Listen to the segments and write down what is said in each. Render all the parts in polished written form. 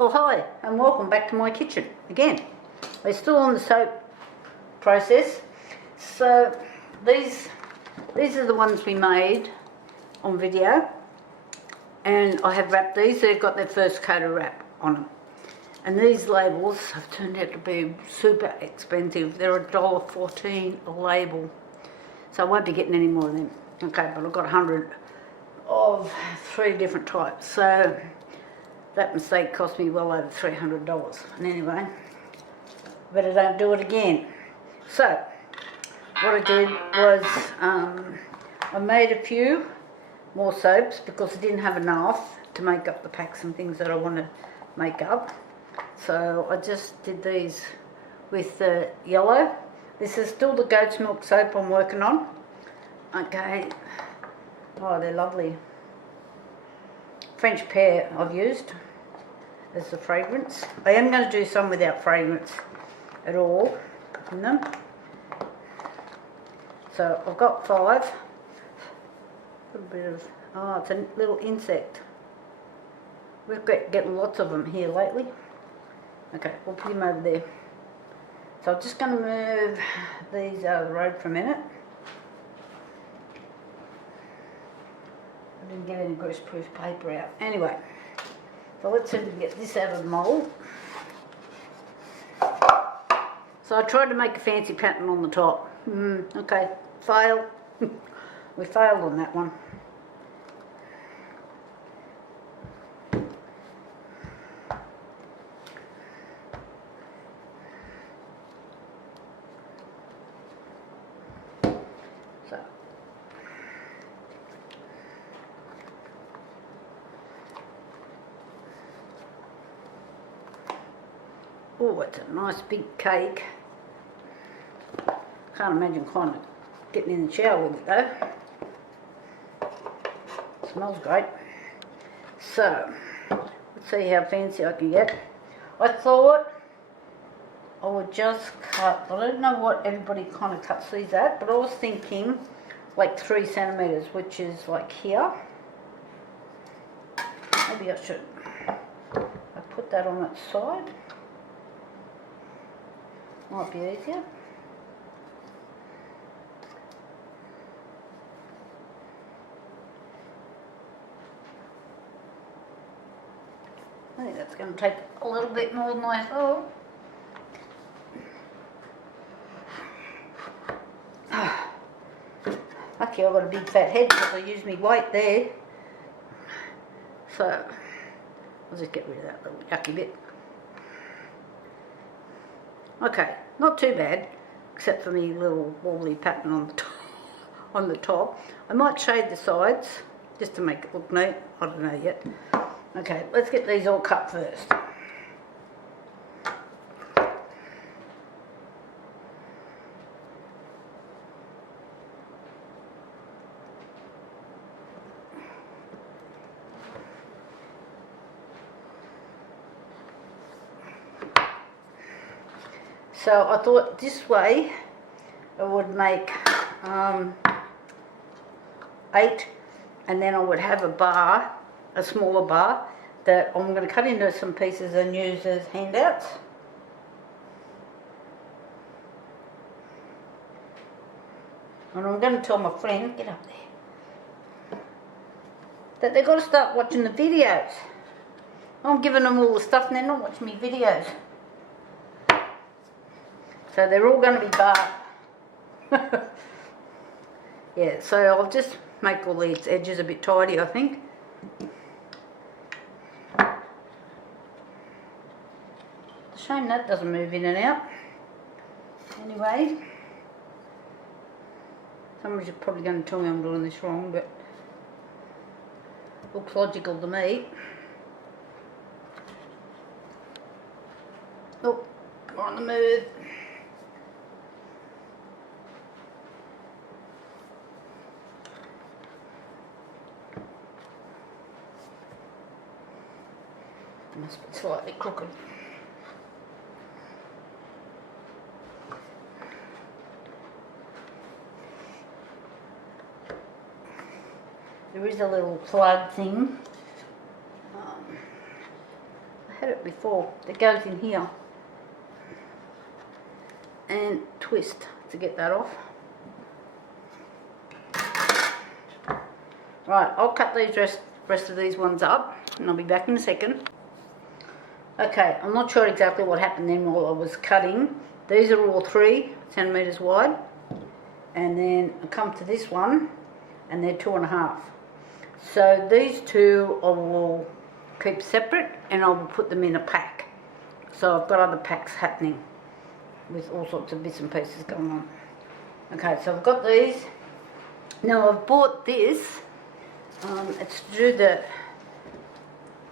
Well, hi, and welcome back to my kitchen again. We're still on the soap process. So these are the ones we made on video, and I have wrapped these. They've got their first coat of wrap on them. And these labels have turned out to be super expensive. They're $1.14 a label. So I won't be getting any more of them. Okay, but I've got 100 of 3 different types. So that mistake cost me well over $300. And anyway, better don't do it again. So what I did was I made a few more soaps because I didn't have enough to make up the packs and things that I want to make up. So I just did these with the yellow. This is still the goat's milk soap I'm working on. Okay. Oh, they're lovely. French pear I've used as the fragrance. I am going to do some without fragrance at all in them. So I've got 5. A little bit of, oh, it's a little insect. We've got getting lots of them here lately. Okay, we'll put him over there. So I'm just going to move these out of the road for a minute. I didn't get any greaseproof paper out. Anyway, so let's see if we can get this out of the mould. So I tried to make a fancy pattern on the top. Okay, fail. We failed on that one. So oh, it's a nice big cake. Can't imagine kind of getting in the shower with it though. Smells great. So let's see how fancy I can get. I thought I would just cut, I don't know what everybody kind of cuts these at, but I was thinking like 3 centimeters, which is like here. Maybe I should put that on its side. Might be easier. I think that's going to take a little bit more than I thought. Lucky I've got a big fat head because I used my weight there. So I'll just get rid of that little yucky bit. Okay, not too bad, except for me little wobbly pattern on the top. I might shade the sides just to make it look neat. I don't know yet. Okay, let's get these all cut first. So I thought this way I would make 8, and then I would have a bar, a smaller bar, that I'm going to cut into some pieces and use as handouts. And I'm going to tell my friend, get up there, that they've got to start watching the videos. I'm giving them all the stuff and they're not watching me videos. So they're all going to be bar. Yeah, so I'll just make all these edges a bit tidy, I think. It's a shame that doesn't move in and out. Anyway, somebody's probably going to tell me I'm doing this wrong, but looks logical to me. Oh, we're on the move. Must be slightly crooked. There is a little plug thing. I had showed it before. It goes in here. And twist to get that off. Right, I'll cut these rest of these ones up and I'll be back in a second. Okay, I'm not sure exactly what happened then while I was cutting. These are all 3 centimetres wide. And then I come to this one and they're 2.5. So these 2 I will keep separate and I will put them in a pack. So I've got other packs happening with all sorts of bits and pieces going on. Okay, so I've got these. Now I've bought this. It's to do the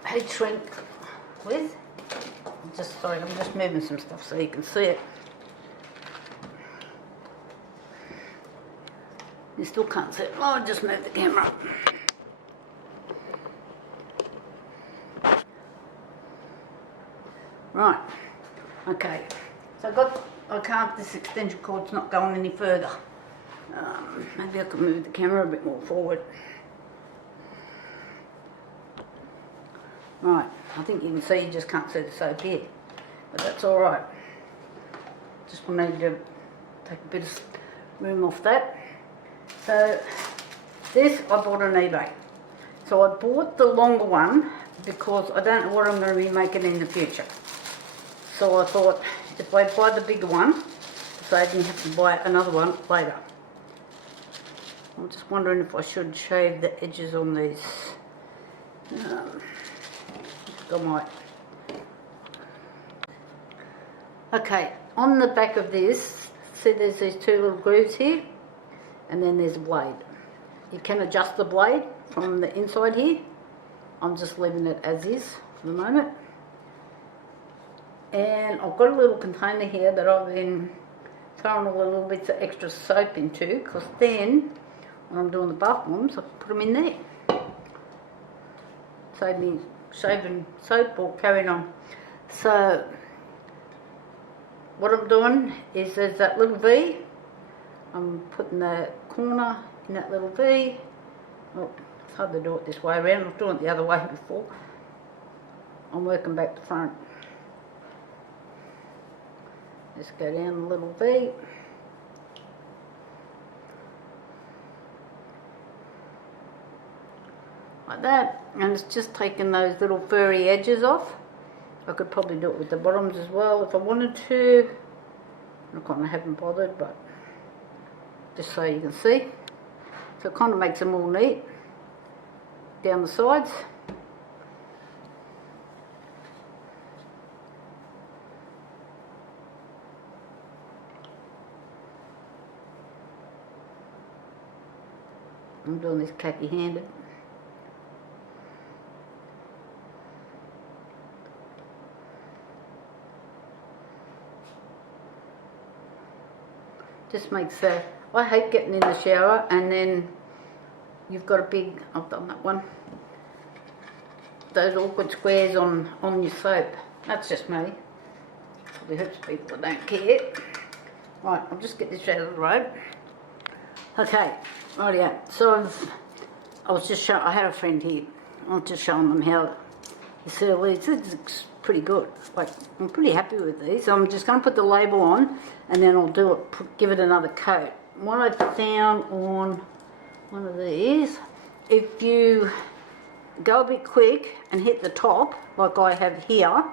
heat shrink with. I'm just moving some stuff so you can see it. You still can't see it. Oh, I'll just move the camera. Right. Okay. So this extension cord's not going any further. Maybe I could move the camera a bit more forward. Right, I think you can see, you just can't see the soap here, but that's alright. Just wanted to take a bit of room off that. So this I bought on eBay. So I bought the longer one because I don't know what I'm going to be making in the future. So I thought if I buy the bigger one, so I didn't have to buy another one later. I'm just wondering if I should shave the edges on these. I might. Okay, on the back of this, see there's these 2 little grooves here, and then there's a blade. You can adjust the blade from the inside here. I'm just leaving it as is for the moment. And I've got a little container here that I've been throwing all the little bits of extra soap into, because then when I'm doing the bathrooms I put them in there. Save me shaving soap or carrying on. So what I'm doing is there's that little V. I'm putting the corner in that little V. Oh, it's hard to do it this way around. I was doing it the other way before. I'm working back to front. Just go down the little V. Like that, and it's just taking those little furry edges off. I could probably do it with the bottoms as well if I wanted to. I kind of haven't bothered, but just so you can see. So it kind of makes them all neat down the sides. I'm doing this khaki-handed. Just makes I hate getting in the shower and then you've got a big, I've done that one, those awkward squares on your soap. That's just me. Probably hurts people that don't care. Right, I'll just get this out of the road. Okay, rightio. So I had a friend here. I was just showing them how you see all these. This looks pretty good. Like, I'm pretty happy with these. So I'm just going to put the label on and then I'll give it another coat. What I found on one of these, if you go a bit quick and hit the top, like I have here,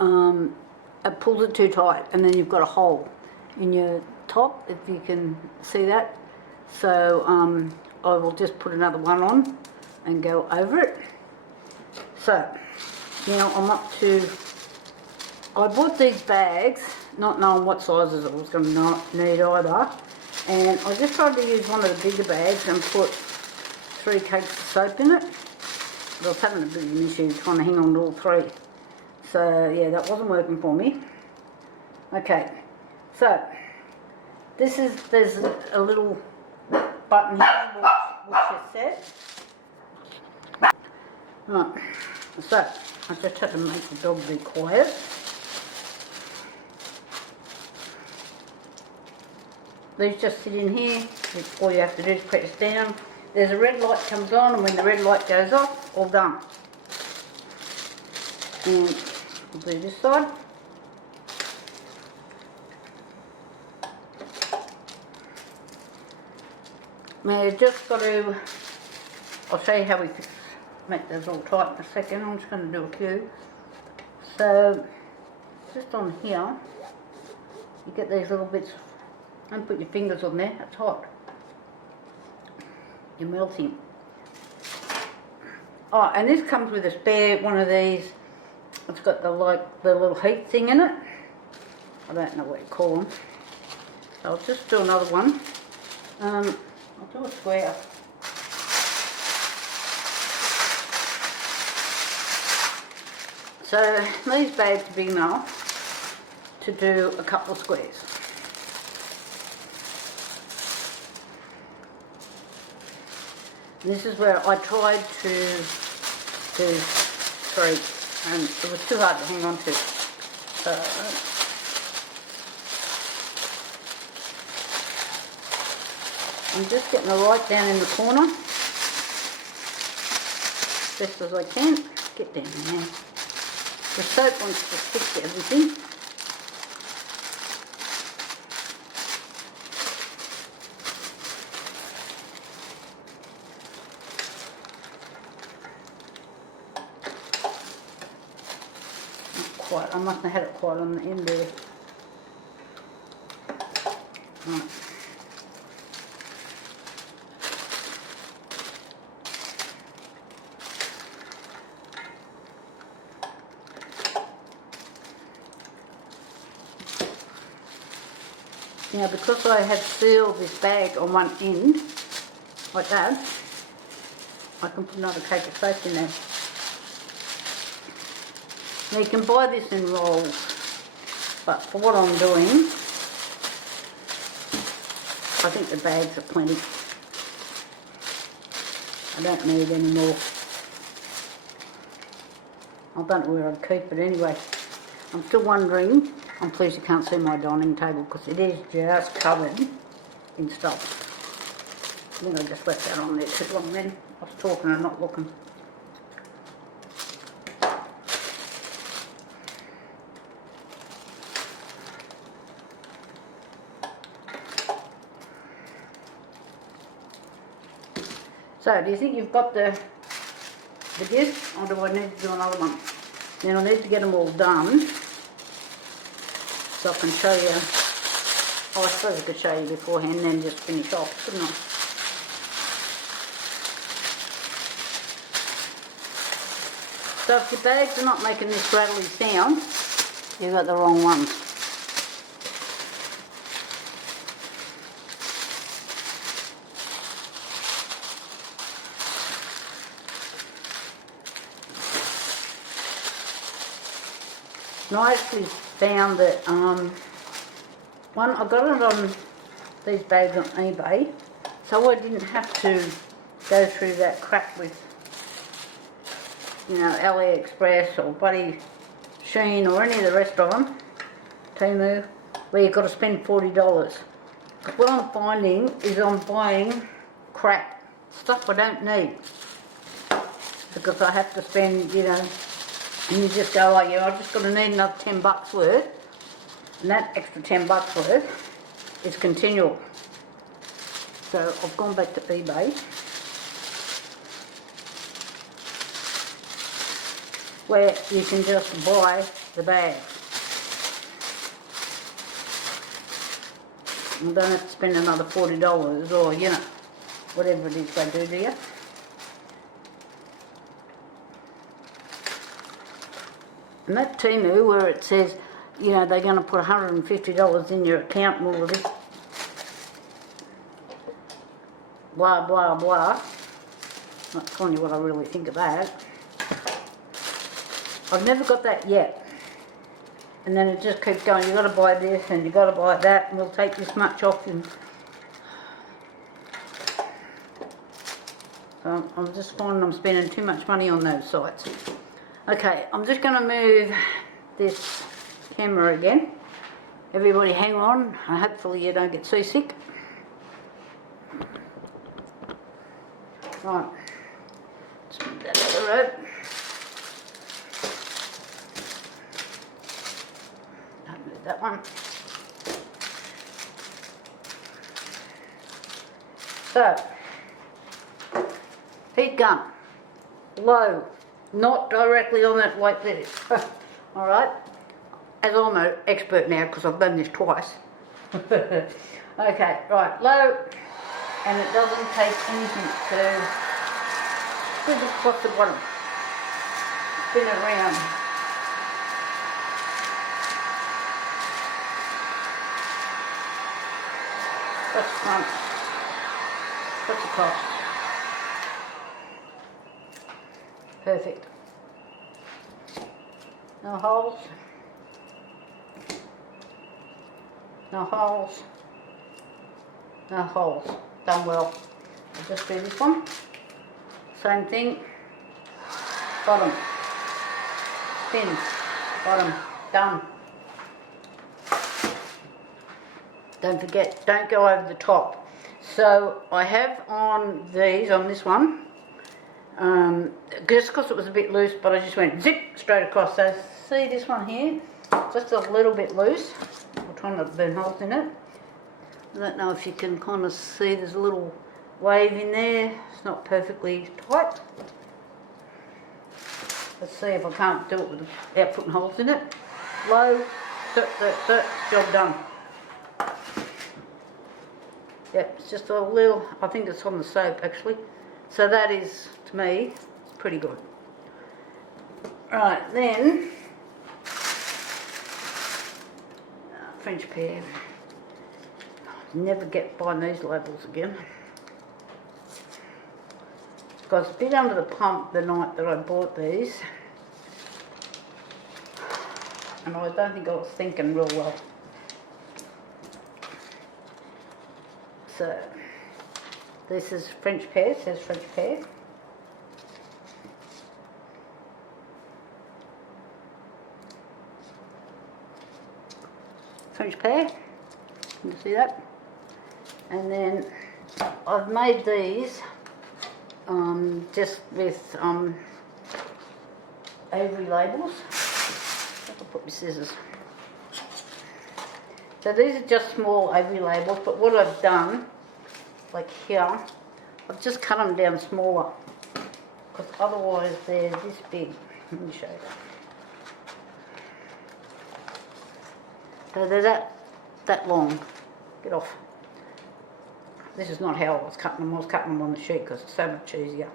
it pulls it too tight and then you've got a hole in your top, if you can see that. So I will just put another one on and go over it. So now I'm up to, I bought these bags not knowing what sizes I was going to need either, and I just tried to use one of the bigger bags and put 3 cakes of soap in it, but I was having a bit of an issue trying to hang on to all 3. So yeah, that wasn't working for me. Okay, so there's a little button here which is set. Right, so I just had to make the dog be quiet. These just sit in here. All you have to do is press down. There's a red light comes on, and when the red light goes off, all done. And we'll do this side. Now you've just got to, I'll show you how we make those all tight in a second. I'm just going to do a few. So just on here, you get these little bits, don't put your fingers on there, it's hot. You're melting. Oh, and this comes with a spare one of these. It's got the little heat thing in it. I don't know what you call them. So I'll just do another one. I'll do a square. So these bags are big enough to do a couple of squares. This is where I tried to do 3 and it was too hard to hang on to. So I'm just getting it right down in the corner, best as I can. Get down in there. The soap wants to stick to everything. Not quite, I must have had it quite on the end there. Right. Now because I have sealed this bag on one end, like that, I can put another cake of soap in there. Now you can buy this in rolls, but for what I'm doing, I think the bags are plenty. I don't need any more. I don't know where I'd keep it anyway. I'm still wondering. I'm pleased you can't see my dining table because it is just covered in stuff. I think I just left that on there too long then. I was talking and not looking. So, do you think you've got the disc, or do I need to do another one? Then I need to get them all done. So I can show you, oh I suppose I could show you beforehand and then just finish off, couldn't I? So if your bags are not making this rattly sound, you've got the wrong ones. And I actually found that one, I got it on these bags on eBay, so I didn't have to go through that crap with, you know, AliExpress or bloody Shein or any of the rest of them, Temu, where you've got to spend $40. What I'm finding is I'm buying crap, stuff I don't need, because I have to spend, you know, and you just go like, yeah, I'm just going to need another $10 worth, and that extra $10 worth is continual. So I've gone back to eBay, where you can just buy the bag. You don't have to spend another $40 or, you know, whatever it is they do to you. And that Temu where it says, you know, they're going to put $150 in your account and all of this blah blah blah. Not telling you what I really think of that. I've never got that yet. And then it just keeps going, you've got to buy this and you've got to buy that and we'll take this much off. And so I'm just finding I'm spending too much money on those sites. Okay, I'm just going to move this camera again. Everybody hang on, and hopefully you don't get seasick. Right, let's move that out of the road. that one. So, heat gun, low, not directly on it like this. Alright, as I'm an expert now because I've done this twice. Okay, right, low, and it doesn't take anything to squeeze it across the bottom, spin it around. That's the front, that's the top. Perfect. No holes. No holes. No holes. Done well. I'll just do this one. Same thing. Bottom. Spin. Bottom. Done. Don't forget, don't go over the top. So I have on these, on this one, just because it was a bit loose, but I just went zip straight across. So see this one here, just a little bit loose. I'm trying not to burn holes in it. I don't know if you can kind of see there's a little wave in there. It's not perfectly tight. Let's see if I can't do it without putting holes in it. Low, job done. Yep, it's just a little, I think it's on the soap actually. So that is, to me, it's pretty good. Right, then, French pear. Never get buying these labels again. Because it's a bit under the pump the night that I bought these. And I don't think I was thinking real well. So, this is French pear, it says French pear. French pear, can you see that? And then I've made these just with Avery labels. I'll put my scissors. So these are just small Avery labels, but what I've done, like here, I've just cut them down smaller, because otherwise they're this big. Let me show you. So they're that long. Get off. This is not how I was cutting them. I was cutting them on the sheet because it's so much easier.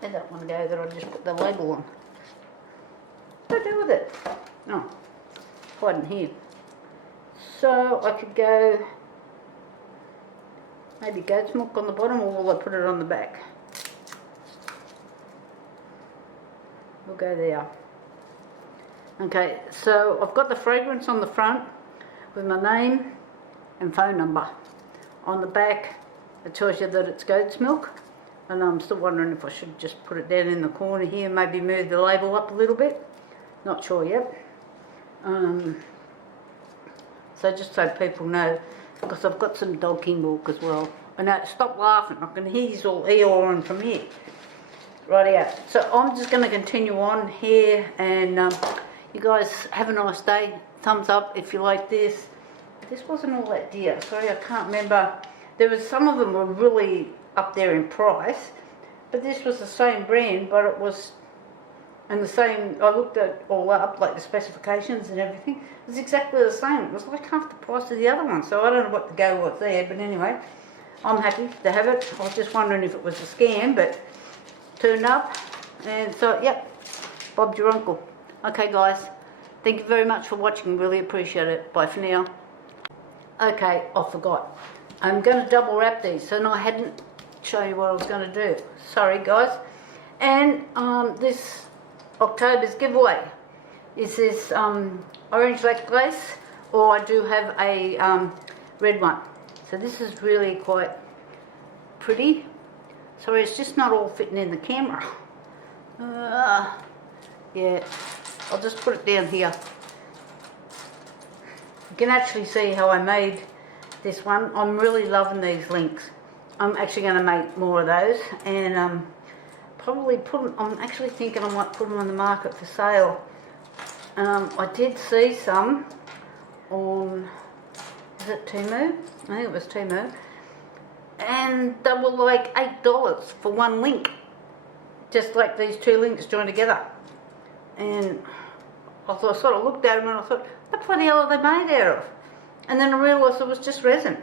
Where'd that one go that I just put the label on? What do I do with it? Oh, hiding here. So I could go maybe goat's milk on the bottom, or will I put it on the back? We'll go there. Okay, so I've got the fragrance on the front with my name and phone number. On the back it tells you that it's goat's milk, and I'm still wondering if I should just put it down in the corner here, maybe move the label up a little bit. Not sure yet. So just so people know, because I've got some donkey milk as well. I know, stop laughing, I can hear you all eeyawing from here. Rightio, so I'm just going to continue on here, and you guys have a nice day. Thumbs up if you like this. This wasn't all that dear, sorry, I can't remember. There was, some of them were really up there in price, but this was the same brand, but it was, and the same, I looked at all up, like the specifications and everything, it was exactly the same. It was like half the price of the other one, so I don't know what the go was there, but anyway, I'm happy to have it. I was just wondering if it was a scam, but turned up, and so, yep, Bob's your uncle. Okay guys, thank you very much for watching, really appreciate it. Bye for now. Okay, I forgot. I'm going to double wrap these, so no, I hadn't shown you what I was going to do. Sorry guys. And this October's giveaway is this orange lac glace, or I do have a red one. So this is really quite pretty. Sorry, it's just not all fitting in the camera. Yeah, I'll just put it down here. You can actually see how I made this one. I'm really loving these links. I'm actually going to make more of those, and probably put them, I'm actually thinking I might put them on the market for sale. I did see some on, is it Temu? I think it was Temu. And they were like $8 for one link. Just like these two links joined together. And I sort of looked at them and I thought, what the hell are they made out of? And then I realised it was just resin.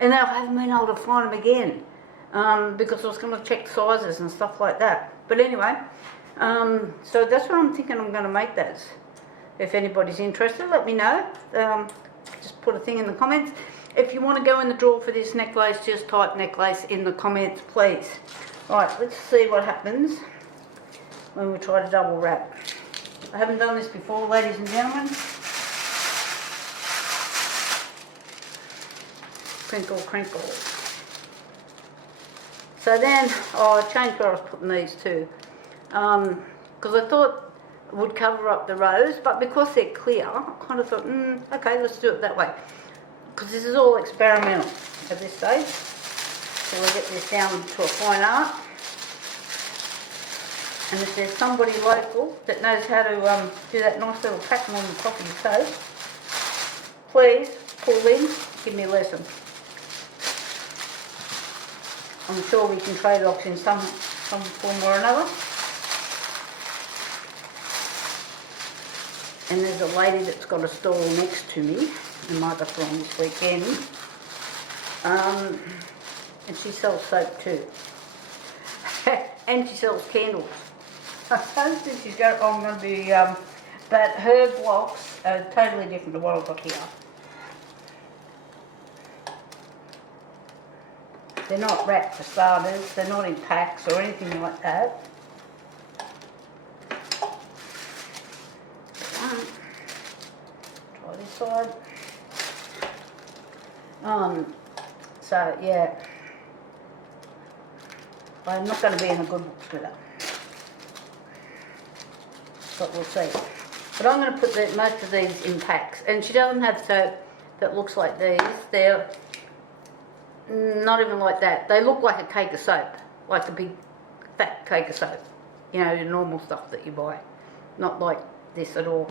And now I haven't been able to find them again. Because I was going to check sizes and stuff like that. But anyway, so that's what I'm thinking I'm going to make those. If anybody's interested, let me know. Just put a thing in the comments. If you want to go in the draw for this necklace, just type necklace in the comments, please. Right, let's see what happens when we try to double wrap. I haven't done this before, ladies and gentlemen. Crinkle, crinkle. So then, I changed where I was putting these too. Because I thought it would cover up the rows, but because they're clear, I kind of thought, okay, let's do it that way. Because this is all experimental at this stage. So we'll get this down to a fine art. And if there's somebody local that knows how to do that nice little pattern on the top of your toast, please pull in, give me a lesson. I'm sure we can trade off in some form or another. And there's a lady that's got a stall next to me in Microphone this weekend, and she sells soap too, and she sells candles. I don't think she's got. I'm going to be, but her blocks are totally different to what I've got here. They're not wrapped for starters. They're not in packs or anything like that. Try this side. So yeah, I'm not going to be in a good books with her, but we'll see. But I'm going to put most of these in packs, and she doesn't have soap that looks like these. They're not even like that. They look like a cake of soap, like a big fat cake of soap. You know, the normal stuff that you buy, not like this at all.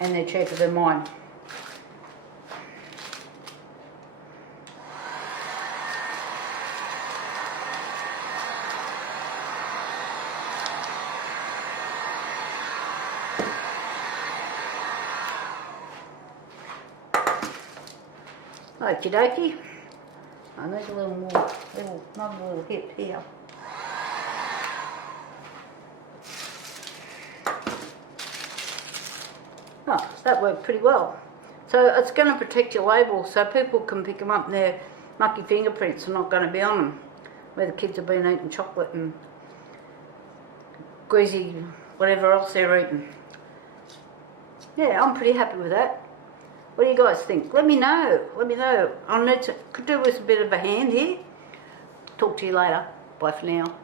And they're cheaper than mine. Okie dokie. I need a little more, another little hip here. Oh, that worked pretty well. So it's going to protect your label so people can pick them up and their mucky fingerprints are not going to be on them. Where the kids have been eating chocolate and greasy, whatever else they're eating. Yeah, I'm pretty happy with that. What do you guys think? Let me know. Let me know. I need to, could do with a bit of a hand here. Talk to you later. Bye for now.